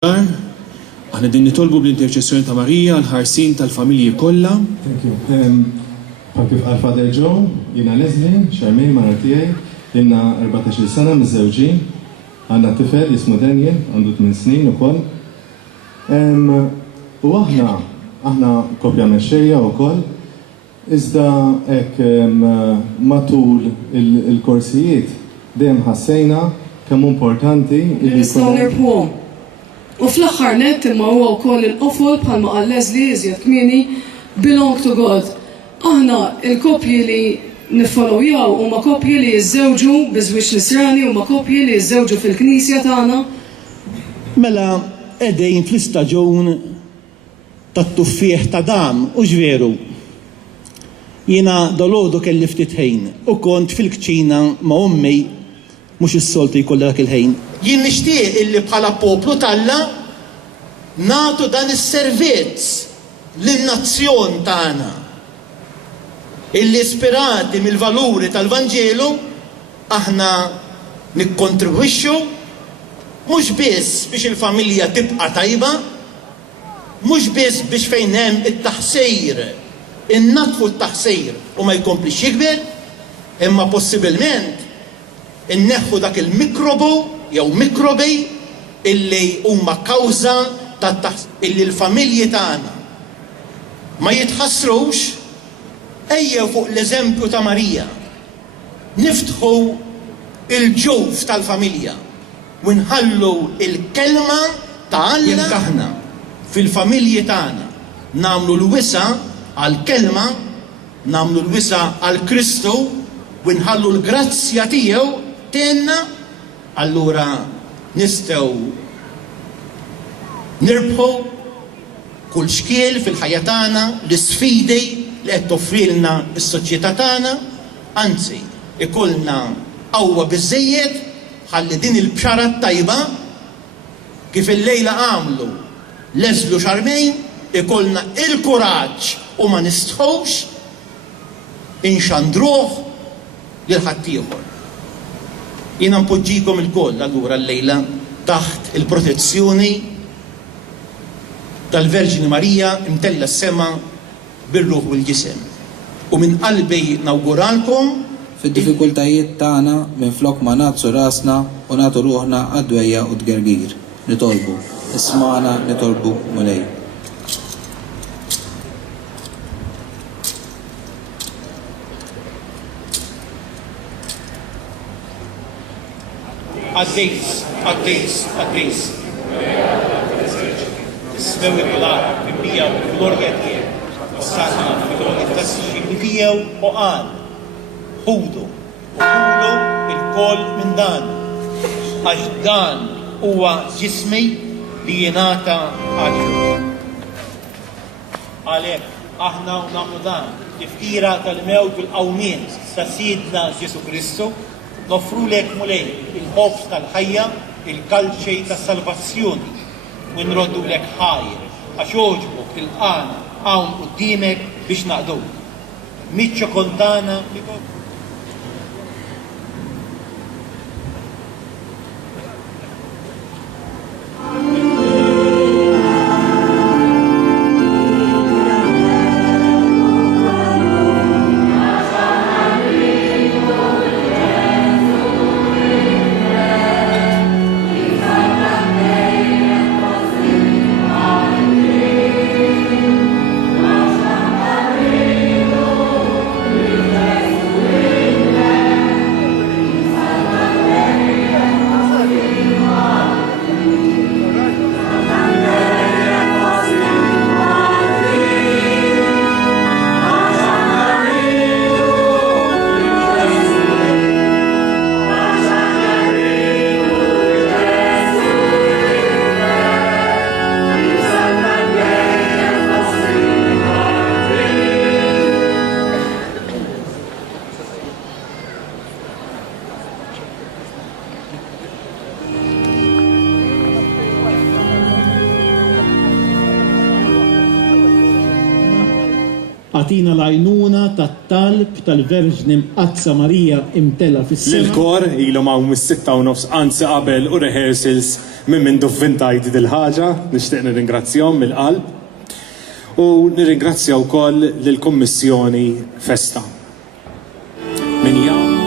Aħna din nitolbu bl-interċessjoni ta' Marija l-ħarsin tal-familji kollha. Thank you. Bħal kif qal Father Joe, jiena Leslie, Charmaine mara tiegħi, ilna 14 sena miż-żewġin, għandna tifel jismu Daniel, għandu 8 snin ukoll. U aħna koppja mexxejja wkoll, iżda hekk matul il-korsijiet dejjem ħassejna kemm importanti il-nistgħu u fl-aħħar nett imma huwa wkoll il-qofol bħalma qal Leslie iżjed kmieni belong to God. Aħna il-koppji li niffollowjaw huma koppji li jiżżewġu biżwieġ nisrani huma koppji li jiżżewġu fil-Knisja tagħna. Mela qegħdin fl-istaġun tat-tuffieħ ta' dam u ġveru. Jiena dalodu kelli ftit ħin u kont fil-kċina ma' ommi mhux is-soltu jkollha dak il-ħin. Jien nixtieq illi bħala poplu talla nagħtu dan is-servizz lin-nazzjon tagħna. Illi ispirati mill-valuri tal-Vanġelu aħna nikkontribwixxu mhux biss biex il-familja tibqa' tajba, mhux biss biex fejn hemm it-taħsejr, innatfu t-taħsejr u ma jkomplix jikber, imma possibilment inneħħu dak il-mikrobu jew mikrobi illi huma kawża illi l-familji tagħna ma jitħassrux. Ejjew fuq l-eżempju ta' Marija niftħu il-ġewf tal-familja u nħallu il-kelma ta' Alla aħna fil-familji tagħna nagħmlu l-wisa għall-kelma, nagħmlu l-wisa għall-Kristu u nħallu l-grazzja tiegħu tenna, allura nistgħu nirbħu kull xkiel fil-ħajja tagħna, l-isfidi li qed toffrilna s-soċjetà tagħna, anzi ikollna qawwa biżżejjed ħalli din il-bxara tajba kif illejla għamlu Leslie Charmaine ikollna il-kuraġġ u ma nistħux inxandruh lil ħaddieħor. Jiena npoġġikom il-koll allura llejla taħt il-protezzjoni tal-Verġini Marija imtella s-sema bir-ruħ u l-ġisem. U minn qalbi nawguralkom fid-diffikultajiet tagħna minflok ma nagħtu rasna u nagħtu ruħna għad-dwejja u tgergir. Nitolbu, isma'na nitolbu mulej. Għaddejs. Ismew il-għala bibbija u glorja tiegħek. Sana fil-għoli tas-xibli tiegħu u qal ħudu u kulu il-koll minn dan għax dan huwa ġismi li jingħata għalihom. Għalhekk aħna nagħmlu dan tifkira tal-mewt u l-qawmien ta' Sidna Ġesu Kristu noffrulek mulej il-ħobż tal-ħajja, il-kalċej tas-salvazzjoni u nroddulek ħajr għax jogħġbok tilqana hawn qudiemek biex naqdu. Miċċo kontana Atina l-għajnuna tat-talb tal-Verġni Mqazza Marija imtella fis-sema. Lil-kor ilu ma' mis-6:30 anzi qabel u rehearsals minn duvvintajt dil-ħaġa, nixtieq nirringrazzjahom mill-qalb. U nirringrazzja wkoll lill-Kummissjoni Festa. Min jagħmel